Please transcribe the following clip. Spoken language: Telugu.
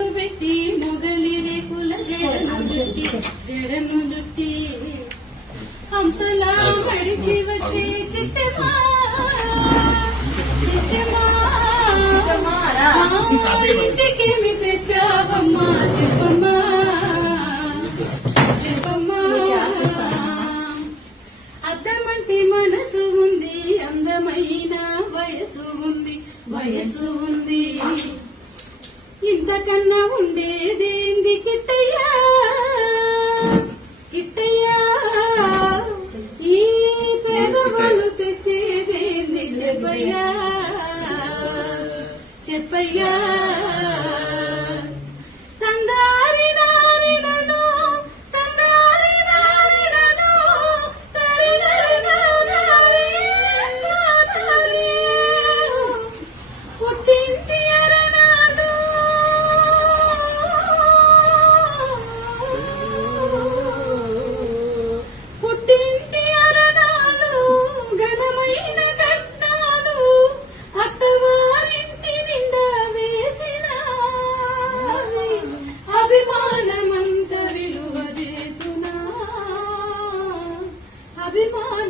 పెట్టి మొగలి రేకుల జడను జుట్టి జడను జుట్టి హంసలా మడిచి వచ్చే చిట్టమా చిట్టమా. ఆ ఇంటికేమి తెచ్చావమ్మా చెప్పమ్మా చెప్పమ్మా. అద్దమంటి మనసు ఉంది అందమైన వయసు ఉంది వయసు ఉంది. ఇంతకన్నా ఉండేదేంది కిట్టయ్యా? కిట్టయ్యా ఈ పేదవాళ్ళు తెచ్చేదేంది చెప్పయ్యా? చెప్పయ్యా. ಅಭಿಮಾನ